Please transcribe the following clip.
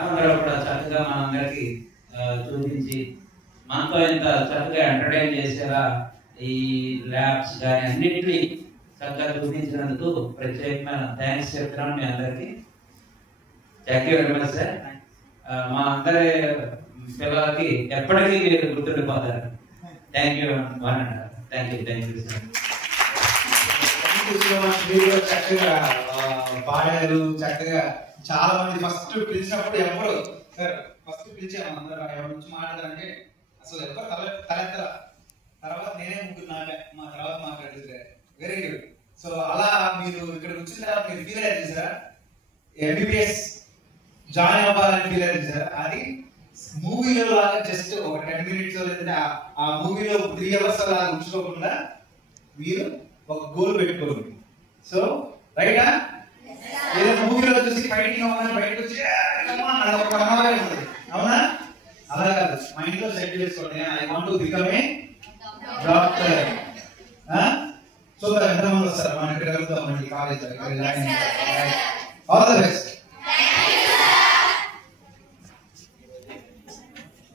అందరూ కూడా చక్కగా మనందరికి చూపించి మనతో ఇంత చక్కగా ఎంటర్టైన్ చేసేలా ఈ ల్యాబ్స్ కానీ అన్నింటినీ చక్కగా చూపించినందుకు ప్రత్యేకమైన థ్యాంక్స్ చెప్తున్నాను మీ అందరికి. Thank you very much sir. మా అందరి పిల్లలకి ఎప్పటికీ మీరు గుర్తుండిపోతారు. Thank you thank you sir. చక్కగా పాడారు, చక్కగా చాలా మంది ఫస్ట్ పిలిచినప్పుడు ఎవరు సార్ ఫస్ట్ పిలిచాము అందరూ ఎవరి నుంచి మాట్లాడారంటే అసలు ఎవరు తలెత్తరా. తర్వాత నేనే ముగ్గురు మా తర్వాత మాట్లాడితే వెరీ గుడ్. సో అలా మీరు ఇక్కడ వచ్చిన తర్వాత మీరు ఫీల్ అయ్యారు సార్, ఎంబీబీఎస్ జాయిన్ అవ్వాలని ఫీల్ అయ్యారు సార్. అది మూవీలో లాగా జస్ట్ ఒక 10 minutes లేదంటే ఆ మూవీలో 3 hours లాగా ఉంచుకోకుండా మీరు ఒక గోల్ పెట్టుకోండి. సో రైటా? ఏదైనా మూవీలో చూసి ఫైటింగ్ అవ్వాలని బయటకు వచ్చి అవునా? అలా కాదు, మైండ్ లో సెట్ చేసుకోండి. I want to become a doctor. So ఎంతమంది వస్తారు మన ఇక్కడ కలుగుతాం కాలేజ్. All the best.